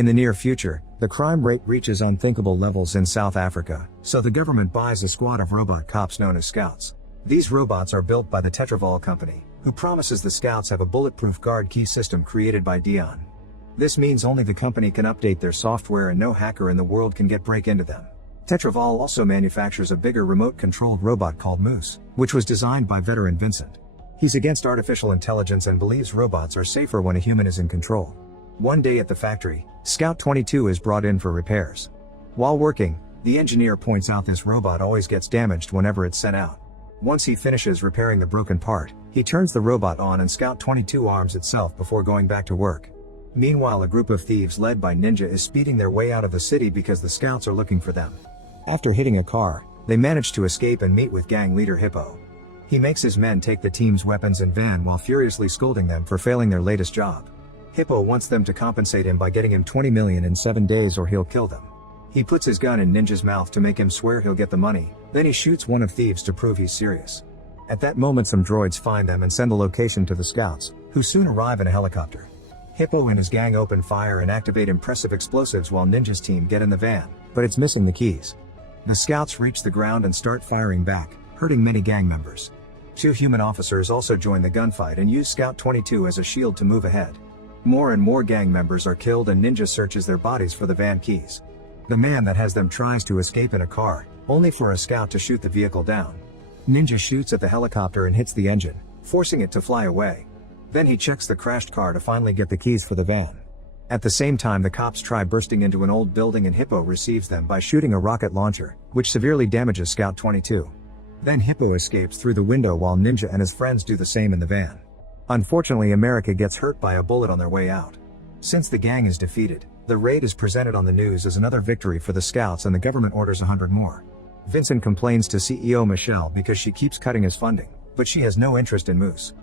In the near future, the crime rate reaches unthinkable levels in South Africa, so the government buys a squad of robot cops known as scouts. These robots are built by the Tetraval company, who promises the scouts have a bulletproof guard key system created by Dion. This means only the company can update their software and no hacker in the world can break into them. Tetraval also manufactures a bigger remote-controlled robot called Moose, which was designed by veteran Vincent. He's against artificial intelligence and believes robots are safer when a human is in control. One day at the factory, Scout 22 is brought in for repairs. While working, the engineer points out this robot always gets damaged whenever it's sent out. Once he finishes repairing the broken part, he turns the robot on and Scout 22 arms itself before going back to work. Meanwhile, a group of thieves led by Ninja is speeding their way out of the city because the scouts are looking for them. After hitting a car, they manage to escape and meet with gang leader Hippo. He makes his men take the team's weapons and van while furiously scolding them for failing their latest job. Hippo wants them to compensate him by getting him 20 million in 7 days or he'll kill them. He puts his gun in Ninja's mouth to make him swear he'll get the money, then he shoots one of thieves to prove he's serious. At that moment some droids find them and send the location to the scouts, who soon arrive in a helicopter. Hippo and his gang open fire and activate impressive explosives while Ninja's team get in the van, but it's missing the keys. The scouts reach the ground and start firing back, hurting many gang members. 2 human officers also join the gunfight and use Scout 22 as a shield to move ahead. More and more gang members are killed and Ninja searches their bodies for the van keys. The man that has them tries to escape in a car, only for a scout to shoot the vehicle down. Ninja shoots at the helicopter and hits the engine, forcing it to fly away. Then he checks the crashed car to finally get the keys for the van. At the same time the cops try bursting into an old building and Hippo receives them by shooting a rocket launcher, which severely damages Scout 22. Then Hippo escapes through the window while Ninja and his friends do the same in the van. Unfortunately, America gets hurt by a bullet on their way out. Since the gang is defeated, the raid is presented on the news as another victory for the scouts and the government orders 100 more. Vincent complains to CEO Michelle because she keeps cutting his funding, but she has no interest in Moose.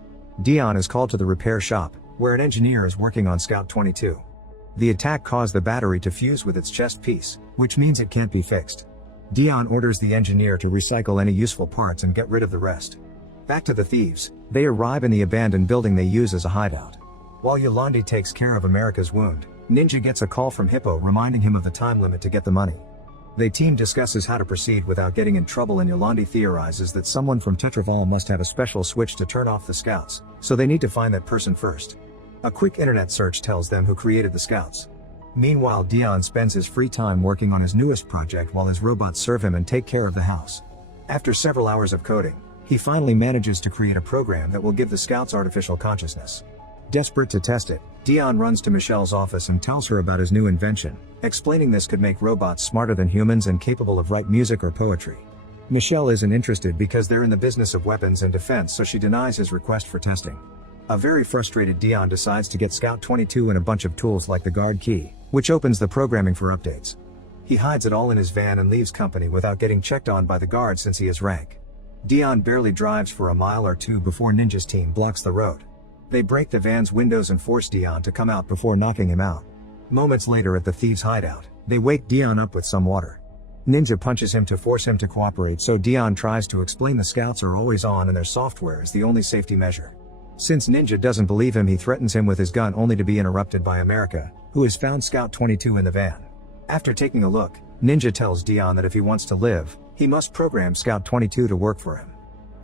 Dion is called to the repair shop, where an engineer is working on Scout 22. The attack caused the battery to fuse with its chest piece, which means it can't be fixed. Dion orders the engineer to recycle any useful parts and get rid of the rest. Back to the thieves, they arrive in the abandoned building they use as a hideout. While Yolandi takes care of America's wound, Ninja gets a call from Hippo reminding him of the time limit to get the money. The team discusses how to proceed without getting in trouble and Yolandi theorizes that someone from Tetraval must have a special switch to turn off the scouts, so they need to find that person first. A quick internet search tells them who created the scouts. Meanwhile, Dion spends his free time working on his newest project while his robots serve him and take care of the house. After several hours of coding, he finally manages to create a program that will give the scouts artificial consciousness. Desperate to test it, Dion runs to Michelle's office and tells her about his new invention, explaining this could make robots smarter than humans and capable of write music or poetry. Michelle isn't interested because they're in the business of weapons and defense, so she denies his request for testing. A very frustrated Dion decides to get Scout 22 and a bunch of tools like the guard key, which opens the programming for updates. He hides it all in his van and leaves company without getting checked on by the guard since he is rank. Dion barely drives for a mile or two before Ninja's team blocks the road. They break the van's windows and force Dion to come out before knocking him out. Moments later at the thieves' hideout, they wake Dion up with some water. Ninja punches him to force him to cooperate, so Dion tries to explain the scouts are always on and their software is the only safety measure. Since Ninja doesn't believe him, he threatens him with his gun only to be interrupted by America, who has found Scout 22 in the van. After taking a look, Ninja tells Dion that if he wants to live, he must program Scout 22 to work for him.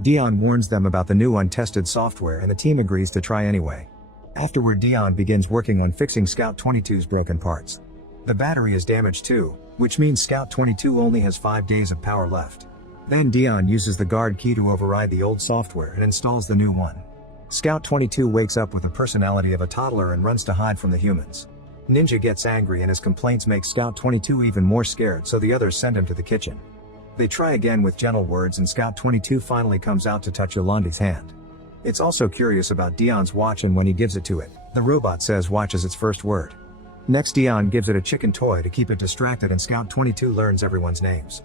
Dion warns them about the new untested software and the team agrees to try anyway. Afterward, Dion begins working on fixing Scout 22's broken parts. The battery is damaged too, which means Scout 22 only has 5 days of power left. Then Dion uses the guard key to override the old software and installs the new one. Scout 22 wakes up with the personality of a toddler and runs to hide from the humans. Ninja gets angry and his complaints make Scout 22 even more scared, so the others send him to the kitchen. They try again with gentle words and Scout 22 finally comes out to touch Yolandi's hand. It's also curious about Dion's watch, and when he gives it to it, the robot says watch is its first word. Next, Dion gives it a chicken toy to keep it distracted and Scout 22 learns everyone's names.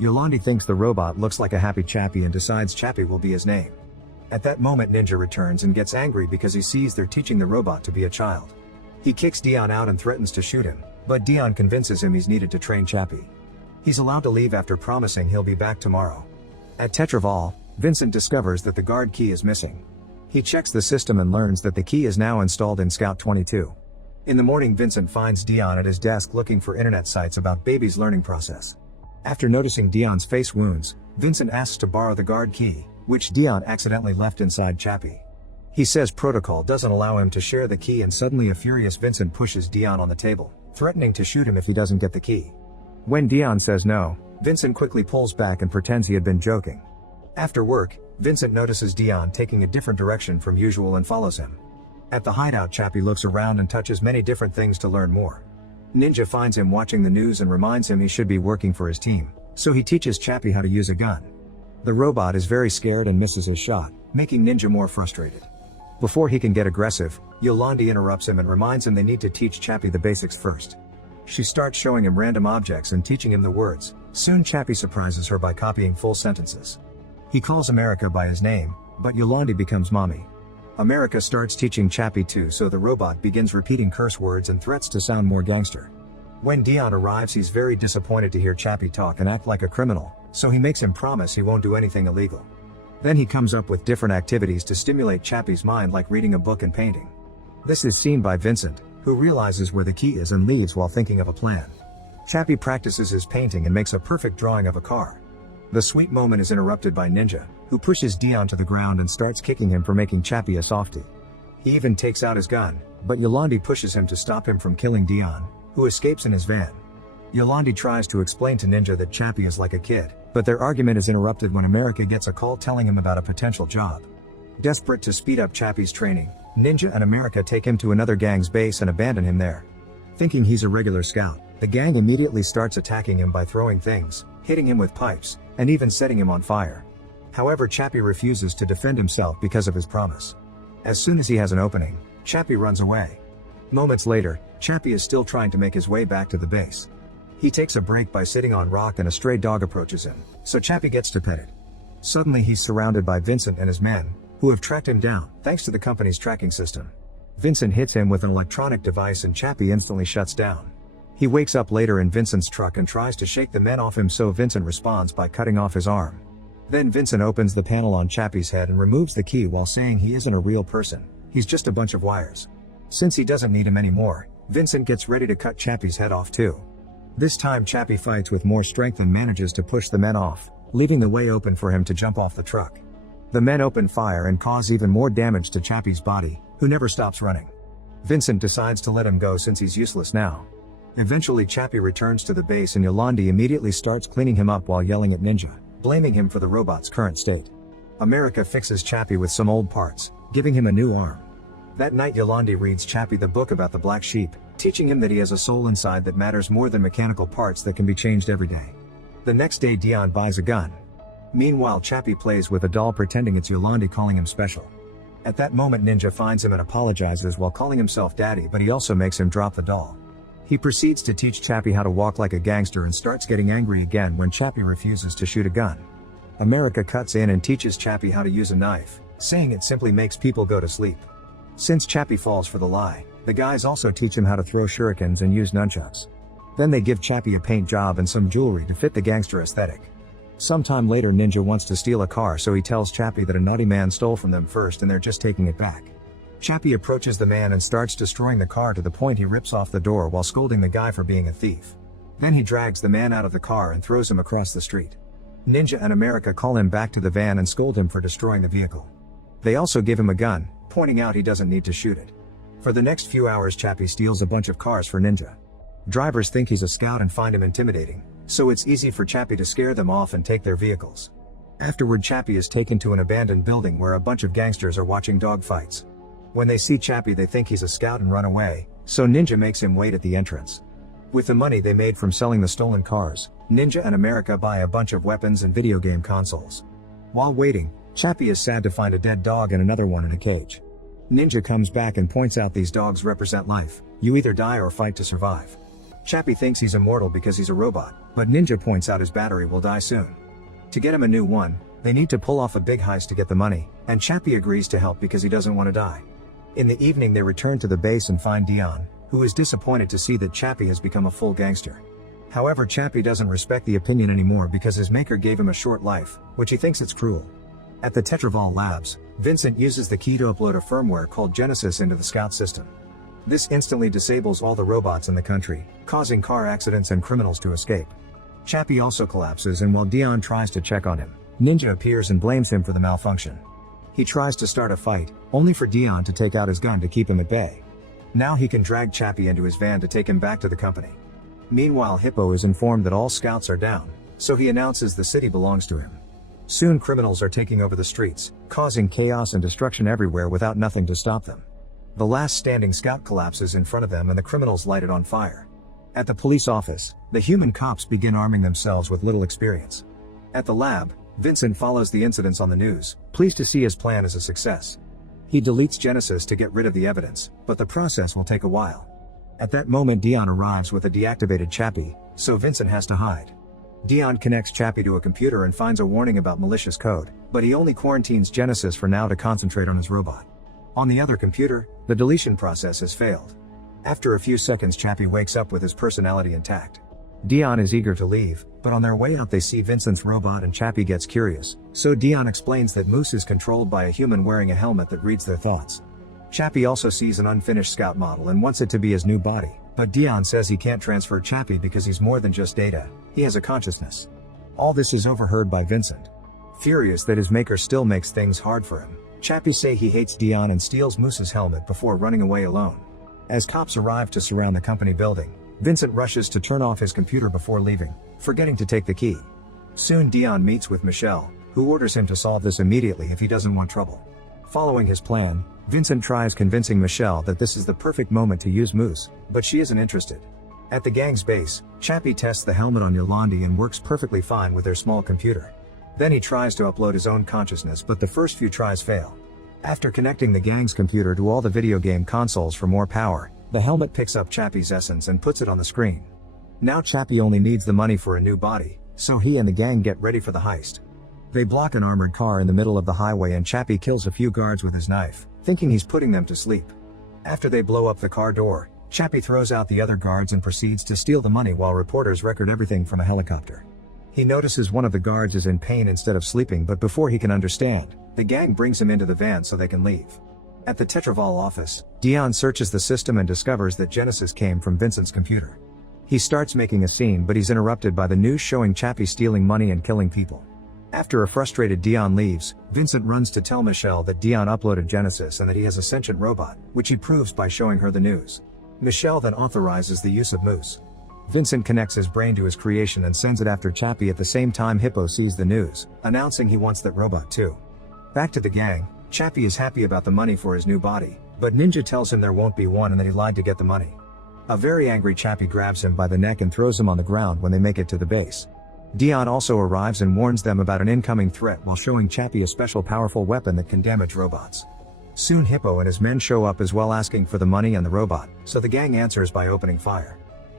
Yolandi thinks the robot looks like a happy Chappie and decides Chappie will be his name. At that moment, Ninja returns and gets angry because he sees they're teaching the robot to be a child. He kicks Dion out and threatens to shoot him, but Dion convinces him he's needed to train Chappie. He's allowed to leave after promising he'll be back tomorrow. At Tetraval, Vincent discovers that the guard key is missing. He checks the system and learns that the key is now installed in Scout 22. In the morning, Vincent finds Dion at his desk looking for internet sites about baby's learning process. After noticing Dion's face wounds, Vincent asks to borrow the guard key, which Dion accidentally left inside Chappie. He says protocol doesn't allow him to share the key, and suddenly a furious Vincent pushes Dion on the table, threatening to shoot him if he doesn't get the key. When Dion says no, Vincent quickly pulls back and pretends he had been joking. After work, Vincent notices Dion taking a different direction from usual and follows him. At the hideout, Chappie looks around and touches many different things to learn more. Ninja finds him watching the news and reminds him he should be working for his team, so he teaches Chappie how to use a gun. The robot is very scared and misses his shot, making Ninja more frustrated. Before he can get aggressive, Yolandi interrupts him and reminds him they need to teach Chappie the basics first. She starts showing him random objects and teaching him the words. Soon Chappie surprises her by copying full sentences. He calls America by his name, but Yolandi becomes mommy. America starts teaching Chappie too, so the robot begins repeating curse words and threats to sound more gangster. When Dion arrives, he's very disappointed to hear Chappie talk and act like a criminal, so he makes him promise he won't do anything illegal. Then he comes up with different activities to stimulate Chappie's mind, like reading a book and painting. This is seen by Vincent, who realizes where the key is and leaves while thinking of a plan. Chappie practices his painting and makes a perfect drawing of a car. The sweet moment is interrupted by Ninja, who pushes Dion to the ground and starts kicking him for making Chappie a softie. He even takes out his gun, but Yolandi pushes him to stop him from killing Dion, who escapes in his van. Yolandi tries to explain to Ninja that Chappie is like a kid, but their argument is interrupted when America gets a call telling him about a potential job. Desperate to speed up Chappie's training, Ninja and America take him to another gang's base and abandon him there. Thinking he's a regular scout, the gang immediately starts attacking him by throwing things, hitting him with pipes, and even setting him on fire. However, Chappie refuses to defend himself because of his promise. As soon as he has an opening, Chappie runs away. Moments later, Chappie is still trying to make his way back to the base. He takes a break by sitting on rock and a stray dog approaches him, so Chappie gets to pet it. Suddenly he's surrounded by Vincent and his men, who have tracked him down, thanks to the company's tracking system. Vincent hits him with an electronic device and Chappie instantly shuts down. He wakes up later in Vincent's truck and tries to shake the men off him, so Vincent responds by cutting off his arm. Then Vincent opens the panel on Chappie's head and removes the key while saying he isn't a real person, he's just a bunch of wires. Since he doesn't need him anymore, Vincent gets ready to cut Chappie's head off too. This time Chappie fights with more strength and manages to push the men off, leaving the way open for him to jump off the truck. The men open fire and cause even more damage to Chappie's body, who never stops running. Vincent decides to let him go since he's useless now. Eventually Chappie returns to the base and Yolandi immediately starts cleaning him up while yelling at Ninja, blaming him for the robot's current state. America fixes Chappie with some old parts, giving him a new arm. That night Yolandi reads Chappie the book about the black sheep, teaching him that he has a soul inside that matters more than mechanical parts that can be changed every day. The next day Dion buys a gun. Meanwhile Chappie plays with a doll pretending it's Yolandi calling him special. At that moment Ninja finds him and apologizes while calling himself daddy, but he also makes him drop the doll. He proceeds to teach Chappie how to walk like a gangster and starts getting angry again when Chappie refuses to shoot a gun. America cuts in and teaches Chappie how to use a knife, saying it simply makes people go to sleep. Since Chappie falls for the lie, the guys also teach him how to throw shurikens and use nunchucks. Then they give Chappie a paint job and some jewelry to fit the gangster aesthetic. Sometime later Ninja wants to steal a car, so he tells Chappie that a naughty man stole from them first and they're just taking it back. Chappie approaches the man and starts destroying the car to the point he rips off the door while scolding the guy for being a thief. Then he drags the man out of the car and throws him across the street. Ninja and America call him back to the van and scold him for destroying the vehicle. They also give him a gun, pointing out he doesn't need to shoot it. For the next few hours Chappie steals a bunch of cars for Ninja. Drivers think he's a scout and find him intimidating, so it's easy for Chappie to scare them off and take their vehicles. Afterward Chappie is taken to an abandoned building where a bunch of gangsters are watching dogfights. When they see Chappie they think he's a scout and run away, so Ninja makes him wait at the entrance. With the money they made from selling the stolen cars, Ninja and America buy a bunch of weapons and video game consoles. While waiting, Chappie is sad to find a dead dog and another one in a cage. Ninja comes back and points out these dogs represent life, you either die or fight to survive. Chappie thinks he's immortal because he's a robot, but Ninja points out his battery will die soon. To get him a new one, they need to pull off a big heist to get the money, and Chappie agrees to help because he doesn't want to die. In the evening they return to the base and find Dion, who is disappointed to see that Chappie has become a full gangster. However, Chappie doesn't respect the opinion anymore because his maker gave him a short life, which he thinks it's cruel. At the Tetraval Labs, Vincent uses the key to upload a firmware called Genesis into the Scout system. This instantly disables all the robots in the country, causing car accidents and criminals to escape. Chappie also collapses, and while Dion tries to check on him, Ninja appears and blames him for the malfunction. He tries to start a fight, only for Dion to take out his gun to keep him at bay. Now he can drag Chappie into his van to take him back to the company. Meanwhile, Hippo is informed that all scouts are down, so he announces the city belongs to him. Soon criminals are taking over the streets, causing chaos and destruction everywhere without nothing to stop them. The last standing scout collapses in front of them and the criminals light it on fire. At the police office, the human cops begin arming themselves with little experience. At the lab, Vincent follows the incidents on the news, pleased to see his plan is a success. He deletes Genesis to get rid of the evidence, but the process will take a while. At that moment, Dion arrives with a deactivated Chappie, so Vincent has to hide. Dion connects Chappie to a computer and finds a warning about malicious code, but he only quarantines Genesis for now to concentrate on his robot. On the other computer, the deletion process has failed. After a few seconds, Chappie wakes up with his personality intact. Dion is eager to leave, but on their way out they see Vincent's robot and Chappie gets curious, so Dion explains that Moose is controlled by a human wearing a helmet that reads their thoughts. Chappie also sees an unfinished scout model and wants it to be his new body, but Dion says he can't transfer Chappie because he's more than just data, he has a consciousness. All this is overheard by Vincent. Furious that his maker still makes things hard for him, Chappie says he hates Dion and steals Moose's helmet before running away alone. As cops arrive to surround the company building, Vincent rushes to turn off his computer before leaving, forgetting to take the key. Soon Dion meets with Michelle, who orders him to solve this immediately if he doesn't want trouble. Following his plan, Vincent tries convincing Michelle that this is the perfect moment to use Moose, but she isn't interested. At the gang's base, Chappie tests the helmet on Yolandi and works perfectly fine with their small computer. Then he tries to upload his own consciousness, but the first few tries fail. After connecting the gang's computer to all the video game consoles for more power, the helmet picks up Chappie's essence and puts it on the screen. Now Chappie only needs the money for a new body, so he and the gang get ready for the heist. They block an armored car in the middle of the highway and Chappie kills a few guards with his knife, thinking he's putting them to sleep. After they blow up the car door, Chappie throws out the other guards and proceeds to steal the money while reporters record everything from a helicopter. He notices one of the guards is in pain instead of sleeping, but before he can understand, the gang brings him into the van so they can leave. At the Tetraval office, Dion searches the system and discovers that Genesis came from Vincent's computer. He starts making a scene, but he's interrupted by the news showing Chappie stealing money and killing people. After a frustrated Dion leaves, Vincent runs to tell Michelle that Dion uploaded Genesis and that he has a sentient robot, which he proves by showing her the news. Michelle then authorizes the use of Moose. Vincent connects his brain to his creation and sends it after Chappie. At the same time, Hippo sees the news, announcing he wants that robot too. Back to the gang, Chappie is happy about the money for his new body, but Ninja tells him there won't be one and that he lied to get the money. A very angry Chappie grabs him by the neck and throws him on the ground when they make it to the base. Dion also arrives and warns them about an incoming threat while showing Chappie a special powerful weapon that can damage robots. Soon Hippo and his men show up as well, asking for the money and the robot, so the gang answers by opening fire.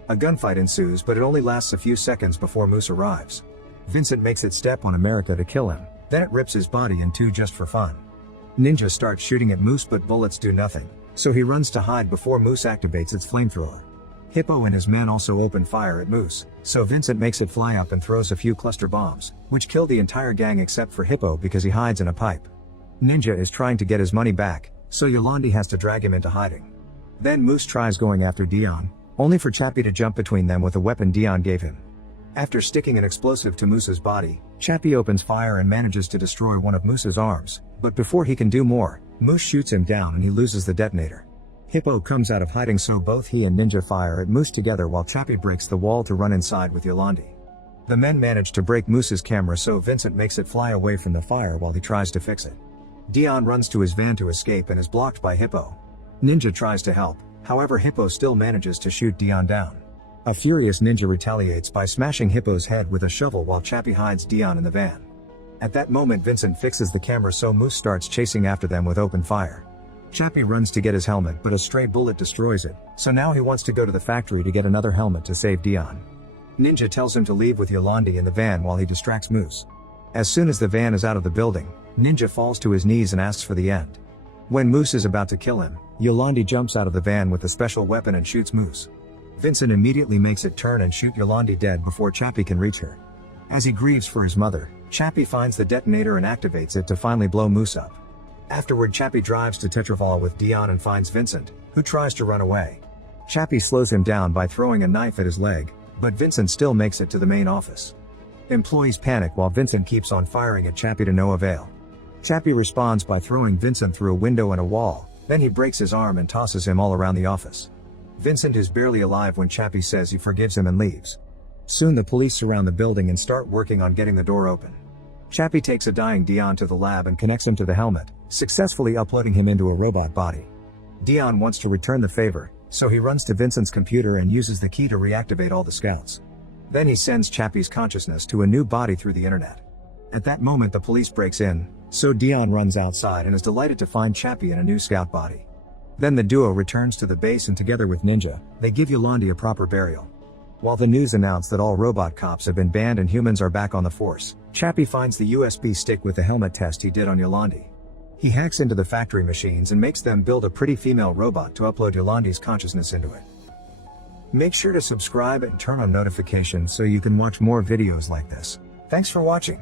A gunfight ensues, but it only lasts a few seconds before Moose arrives. Vincent makes it step on America to kill him, then it rips his body in two just for fun. Ninja starts shooting at Moose, but bullets do nothing, so he runs to hide before Moose activates its flamethrower. Hippo and his men also open fire at Moose, so Vincent makes it fly up and throws a few cluster bombs, which kill the entire gang except for Hippo because he hides in a pipe. Ninja is trying to get his money back, so Yolandi has to drag him into hiding. Then Moose tries going after Dion, only for Chappie to jump between them with a weapon Dion gave him. After sticking an explosive to Moose's body, Chappie opens fire and manages to destroy one of Moose's arms, but before he can do more, Moose shoots him down and he loses the detonator. Hippo comes out of hiding, so both he and Ninja fire at Moose together while Chappie breaks the wall to run inside with Yolandi. The men manage to break Moose's camera, so Vincent makes it fly away from the fire while he tries to fix it. Dion runs to his van to escape and is blocked by Hippo. Ninja tries to help, however Hippo still manages to shoot Dion down. A furious Ninja retaliates by smashing Hippo's head with a shovel while Chappie hides Dion in the van. At that moment Vincent fixes the camera, so Moose starts chasing after them with open fire. Chappie runs to get his helmet, but a stray bullet destroys it, so now he wants to go to the factory to get another helmet to save Dion. Ninja tells him to leave with Yolandi in the van while he distracts Moose. As soon as the van is out of the building, Ninja falls to his knees and asks for the end. When Moose is about to kill him, Yolandi jumps out of the van with a special weapon and shoots Moose. Vincent immediately makes it turn and shoot Yolandi dead before Chappie can reach her. As he grieves for his mother, Chappie finds the detonator and activates it to finally blow Moose up. Afterward, Chappie drives to Tetraval with Dion and finds Vincent, who tries to run away. Chappie slows him down by throwing a knife at his leg, but Vincent still makes it to the main office. Employees panic while Vincent keeps on firing at Chappie to no avail. Chappie responds by throwing Vincent through a window and a wall, then he breaks his arm and tosses him all around the office. Vincent is barely alive when Chappie says he forgives him and leaves. Soon the police surround the building and start working on getting the door open. Chappie takes a dying Dion to the lab and connects him to the helmet, successfully uploading him into a robot body. Dion wants to return the favor, so he runs to Vincent's computer and uses the key to reactivate all the scouts. Then he sends Chappie's consciousness to a new body through the internet. At that moment the police breaks in, so Dion runs outside and is delighted to find Chappie in a new scout body. Then the duo returns to the base and together with Ninja, they give Yolandi a proper burial. While the news announce that all robot cops have been banned and humans are back on the force, Chappie finds the USB stick with the helmet test he did on Yolandi. He hacks into the factory machines and makes them build a pretty female robot to upload Yolandi's consciousness into it. Make sure to subscribe and turn on notifications so you can watch more videos like this. Thanks for watching.